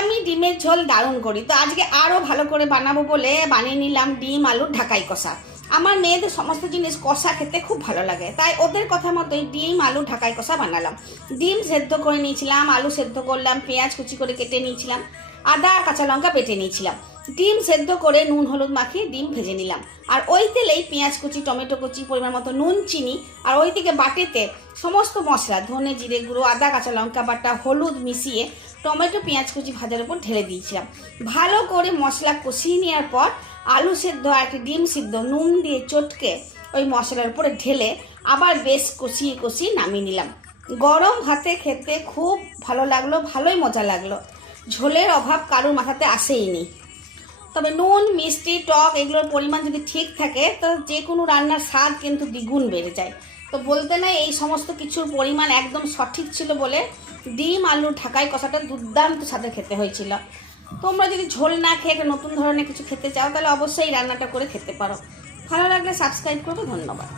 আমি ডিমের ঝোল দারুণ করি। তো আজকে আরও ভালো করে বানাবো বলে বানিয়ে নিলাম ডিম আলুর ঢাকাই কষা। আমার মেয়েদের সমস্ত জিনিস কষা খেতে খুব ভালো লাগে, তাই ওদের কথা মতোই ডিম আলু ঢাকাই কষা বানালাম। ডিম সেদ্ধ করে নিয়েছিলাম, আলু সেদ্ধ করলাম, পেঁয়াজ কুচি করে কেটে নিয়েছিলাম, আদা কাঁচা লঙ্কা বেটে নিয়েছিলাম। ডিম সেদ্ধ করে নুন হলুদ মাখিয়ে ডিম ভেজে নিলাম। আর ওই তেলেই পেঁয়াজ কুচি, টমেটো কুচি, পরিমাণ মতো নুন, চিনি, আর ওই দিকে বাটিতে সমস্ত মশলা ধনে জিরে গুঁড়ো, আদা কাঁচা লঙ্কা বাটা, হলুদ মিশিয়ে টমেটো পেঁয়াজ কুচি ভাজার উপর ঢেলে দিয়েছিলাম। ভালো করে মশলা কষিয়ে নেওয়ার পর আলু সেদ্ধ আর একটি ডিম সিদ্ধ নুন দিয়ে চটকে ওই মশলার উপরে ঢেলে আবার বেশ কষিয়ে কষিয়ে নামিয়ে নিলাম। গরম ভাতে খেতে খুব ভালো লাগলো, ভালোই মজা লাগলো। ঝোলের অভাব কারোর মাথাতে আসেই নি। তবে নুন মিষ্টি টক এগুলোর পরিমাণ যদি ঠিক থাকে তো যে কোনো রান্নার স্বাদ কিন্তু দ্বিগুণ বেড়ে যায়। তো বলতে নাই এই সমস্ত কিছুর পরিমাণ একদম সঠিক ছিল বলে ডিম আলু ঢাকাই কষাটা দুর্দান্ত স্বাদে খেতে হয়েছিল। তোমরা যদি ঝোল না খেয়ে একটা নতুন ধরনের কিছু খেতে চাও তাহলে অবশ্যই এই রান্নাটা করে খেতে পারো। ভালো লাগলে সাবস্ক্রাইব করবে। ধন্যবাদ।